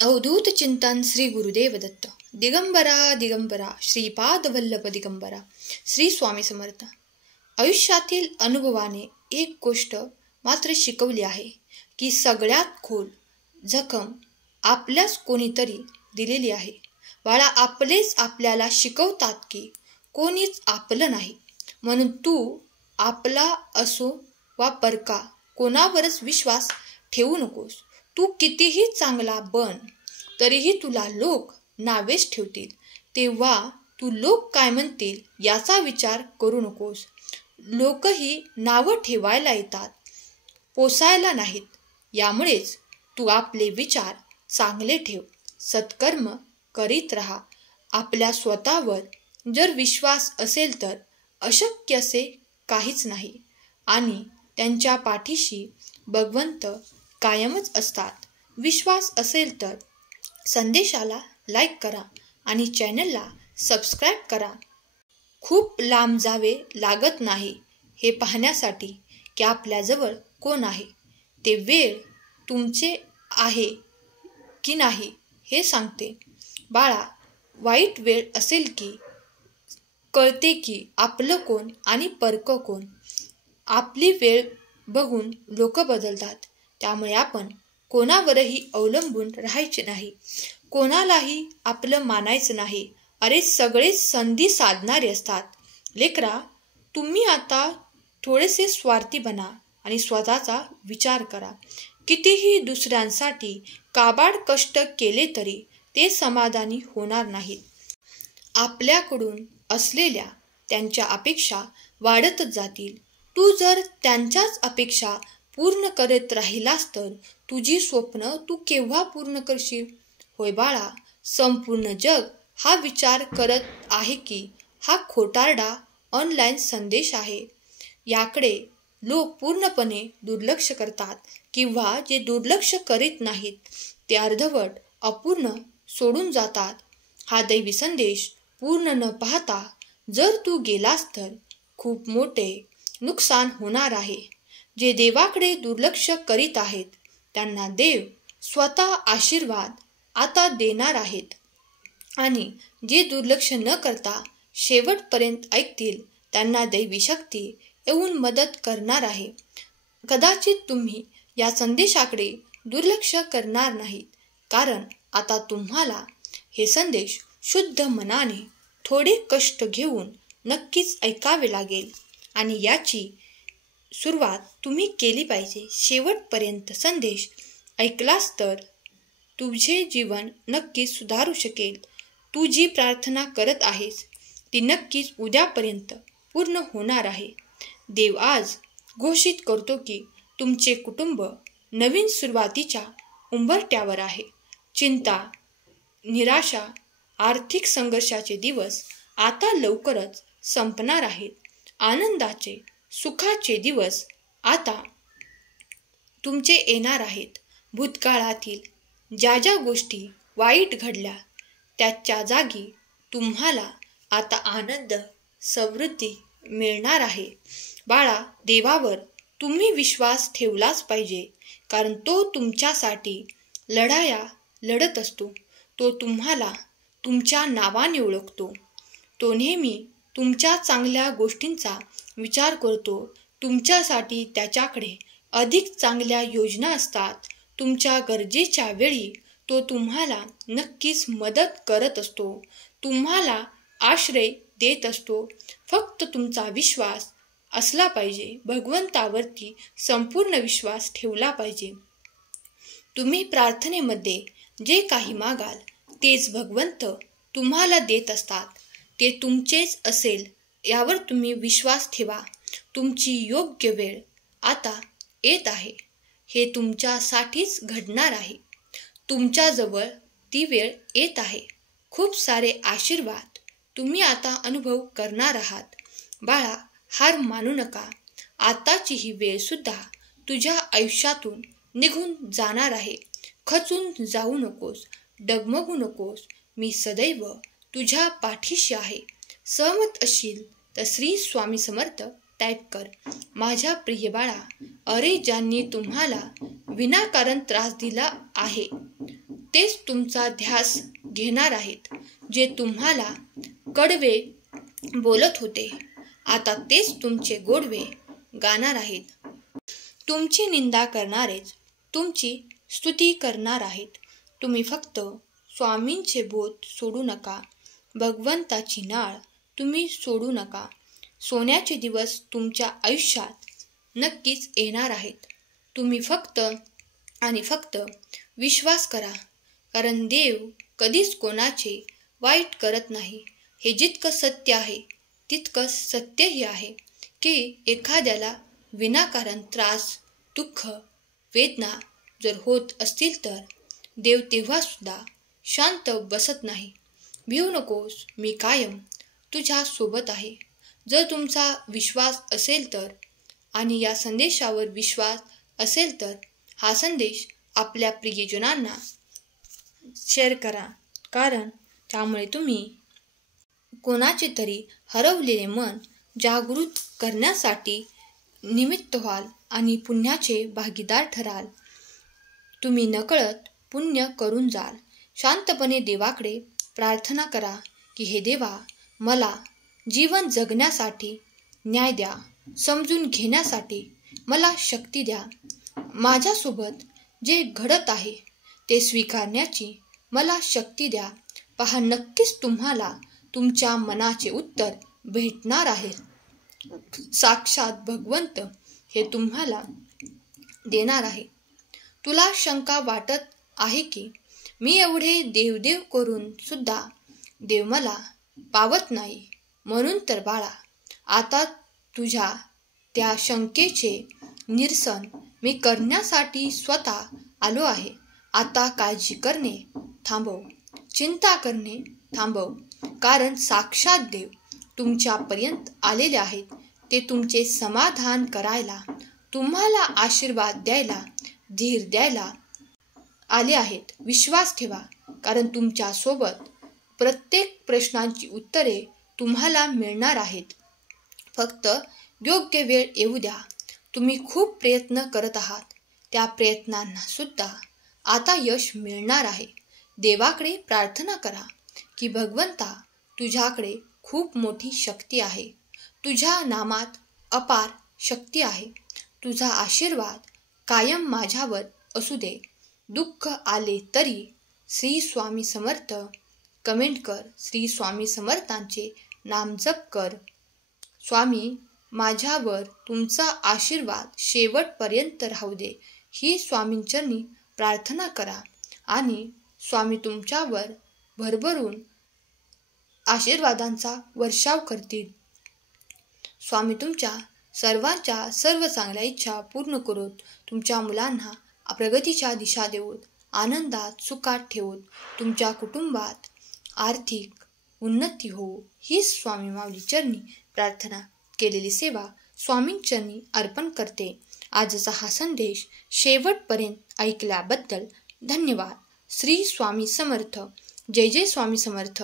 अवधूत चिंतन श्री गुरुदेव दत्त. दिगंबरा दिगंबरा श्रीपाद वल्लभ दिगंबरा. श्री स्वामी समर्थ. आयुष्यातील अनुभवाने एक गोष्ट मात्र शिकवली आहे की सगळ्यात खोल जखम आपल्याच कोणीतरी दिलेली आहे. बाळा, आपलेच आपल्याला शिकवतात की कोणीच आपलं नाही, म्हणून तू आपला असो वा परका कोणावरच विश्वास ठेवू नकोस. तू कितीही चांगला बन तरीही तुला लोक नावेच ठेवतील, तेव्हा तू लोक काय म्हणतील याचा विचार करू नकोस. लोकही नावं ठेवायला येतात, पोसायला नाहीत. यामुळेच तू आपले विचार चांगले ठेव, सत्कर्म करीत राहा. आपल्या स्वतःवर जर विश्वास असेल तर अशक्य असे काहीच नाही आणि त्यांच्या पाठीशी भगवंत कायमच असतात. विश्वास असेल तर संदेशाला लाईक करा आणि चॅनलला सबस्क्राईब करा. खूप लांब जावे लागत नाही हे पाहण्यासाठी की आपल्याजवळ कोण आहे. ते वेळ तुमचे आहे की नाही हे सांगते. बाळा, वाईट वेळ असेल की कळते की आपलं कोण आणि परकं कोण. आपली वेळ बघून लोक बदलतात, त्यामुळे आपण कोणावरही अवलंबून राहायचे नाही, कोणालाही आपलं मानायचं नाही. अरे, सगळेच संधी साधणारे असतात. लेकरा, तुम्ही आता थोडेसे स्वार्थी बना आणि स्वतःचा विचार करा. कितीही दुसऱ्यांसाठी काबाड कष्ट केले तरी ते समाधानी होणार नाहीत. आपल्याकडून असलेल्या त्यांच्या अपेक्षा वाढतच जातील. तू जर त्यांच्याच अपेक्षा पूर्ण करत राहिलास तर तुझी स्वप्न तू केव्हा पूर्ण करशील? होय बाळा, संपूर्ण जग हा विचार करत आहे की हा खोटारडा ऑनलाईन संदेश आहे. याकडे लोक पूर्णपणे दुर्लक्ष करतात किंवा जे दुर्लक्ष करीत नाहीत ते अर्धवट अपूर्ण सोडून जातात. हा दैवी संदेश पूर्ण न पाहता जर तू गेलास तर खूप मोठे नुकसान होणार आहे. जे देवाकडे दुर्लक्ष करीत आहेत त्यांना देव स्वतः आशीर्वाद आता देणार आहेत आणि जे दुर्लक्ष न करता शेवटपर्यंत ऐकतील त्यांना दैवी शक्ती येऊन मदत करणार आहे. कदाचित तुम्ही या संदेशाकडे दुर्लक्ष करणार नाहीत, कारण आता तुम्हाला हे संदेश शुद्ध मनाने थोडे कष्ट घेऊन नक्कीच ऐकावे लागेल आणि याची सुरुवात तुम्ही केली पाहिजे. शेवटपर्यंत संदेश ऐकलास तर तुझे जीवन नक्कीच सुधारू शकेल. तू जी प्रार्थना करत आहेस ती नक्कीच उद्यापर्यंत पूर्ण होणार आहे. देव आज घोषित करतो की तुमचे कुटुंब नवीन सुरुवातीच्या उंबरठ्यावर आहे. चिंता, निराशा, आर्थिक संघर्षाचे दिवस आता लवकरच संपणार आहेत. आनंदाचे, सुखाचे दिवस आता तुमचे येणार आहेत. भूतकाळातील ज्या गोष्टी वाईट घडल्या त्याच्या जागी तुम्हाला आता आनंद, समृद्धी मिळणार आहे. बाळा, देवावर तुम्ही विश्वास ठेवलाच पाहिजे, कारण तो तुमच्यासाठी लढाया लढत असतो. तो तुम्हाला तुमच्या नावाने ओळखतो. तो नेहमी तुमच्या चांगल्या गोष्टींचा विचार करतो. तुमच्यासाठी त्याच्याकडे अधिक चांगल्या योजना असतात. तुमच्या गरजेच्या वेळी तो तुम्हाला नक्कीच मदत करत असतो, तुम्हाला आश्रय देत असतो. फक्त तुमचा विश्वास असला पाहिजे. भगवंतावरती संपूर्ण विश्वास ठेवला पाहिजे. तुम्ही प्रार्थनेमध्ये जे काही मागाल तेच भगवंत तुम्हाला देत असतात. ते तुमचेच असेल यावर तुम्ही विश्वास ठेवा. तुमची योग्य वेळ आता येत आहे. हे तुमच्यासाठीच घडणार आहे. तुमच्याजवळ ती वेळ येत आहे. खूप सारे आशीर्वाद तुम्ही आता अनुभव करणार आहात. बाळा, हार मानू नका. आताची ही वेळ सुद्धा तुझ्या आयुष्यातून निघून जाणार आहे. खचून जाऊ नकोस, डगमगू नकोस. मी सदैव तुझ्या पाठीशी आहे. सहमत असशील तर श्री स्वामी समर्थ टाईप कर. माझ्या प्रिय बाळा, अरे, ज्यांनी तुम्हाला विनाकारण त्रास दिला आहे तेच तुमचा ध्यास घेणार आहेत. जे तुम्हाला कडवे बोलत होते आता तेच तुमचे गोडवे गाणार आहेत. तुमची निंदा करणारेच तुमची स्तुती करणार आहेत. तुम्ही फक्त स्वामींचे बोध सोडू नका. भगवंताची नाळ तुम्ही सोडू नका. सोन्याचे दिवस तुमच्या आयुष्यात नक्कीच येणार आहेत. तुम्ही फक्त आणि फक्त विश्वास करा, कारण देव कधीच कोणाचे वाईट करत नाही. हे जितकं सत्य आहे तितकंच सत्यही आहे की एखाद्याला विनाकारण त्रास, दुःख, वेदना जर होत असतील तर देव तेव्हा सुद्धा शांत बसत नाही. भिवू नकोस, मी कायम तुझ्या सोबत आहे. जर तुमचा विश्वास असेल तर आणि या संदेशावर विश्वास असेल तर हा संदेश आपल्या प्रियजनांना शेअर करा, कारण त्यामुळे तुम्ही कोणाचे तरी हरवलेले मन जागृत करण्यासाठी निमित्त व्हाल आणि पुण्याचे भागीदार ठराल. तुम्ही नकळत पुण्य करून जाल. शांतपणे देवाकडे प्रार्थना करा की हे देवा, मला जीवन जगण्यासाठी न्याय द्या. समजून घेण्यासाठी मला शक्ती द्या. माझ्यासोबत जे घडत आहे ते स्वीकारण्याची मला शक्ती द्या. पहा, नक्कीच तुम्हाला तुमच्या मनाचे उत्तर भेटणार आहे. साक्षात भगवंत हे तुम्हाला देणार आहे. तुला शंका वाटत आहे की मी एवढे देवदेव करून सुद्धा देव मला पावत नाही. म्हणून तर बाळा, आता तुझ्या त्या शंकेचे निरसन मी करण्यासाठी स्वतः आलो आहे. आता काळजी करणे थांबव, चिंता करणे थांबव, कारण साक्षात देव तुमच्यापर्यंत आलेले आहेत. ते तुमचे समाधान करायला, तुम्हाला आशीर्वाद द्यायला, धीर द्यायला आले आहेत. विश्वास ठेवा, कारण तुमच्या सोबत प्रत्येक प्रश्नांची उत्तरे तुम्हाला मिळणार आहेत. फक्त योग्य वेळ येऊ द्या. तुम्ही खूप प्रयत्न करत आहात, त्या प्रयत्नांना सुद्धा आता यश मिळणार आहे. देवाकडे प्रार्थना करा की भगवंता, तुझ्याकडे खूप मोठी शक्ती आहे. तुझ्या नामात अपार शक्ती आहे. तुझा आशीर्वाद कायम माझ्यावर असू दे. दुःख आले तरी श्री स्वामी समर्थ कमेंट कर. श्री स्वामी समर्थांचे नाम जप कर. स्वामी, माझ्यावर तुमचा आशीर्वाद शेवटपर्यंत राहू दे, ही स्वामींचरणी प्रार्थना करा आणि स्वामी तुमच्यावर भरभरून आशीर्वादांचा वर्षाव करतील. स्वामी तुमच्या सर्वांच्या सर्व चांगल्या इच्छा पूर्ण करोत. तुमच्या मुलांना प्रगतीच्या दिशा देवोत, आनंदात सुखात ठेवोत. तुमच्या कुटुंबात आर्थिक उन्नती हो, ही स्वामी माऊली चरणी प्रार्थना. केलेली सेवा स्वामींचरणी अर्पण करते. आजचा हा संदेश शेवटपर्यंत ऐकल्याबद्दल धन्यवाद. श्री स्वामी समर्थ. जय जय स्वामी समर्थ.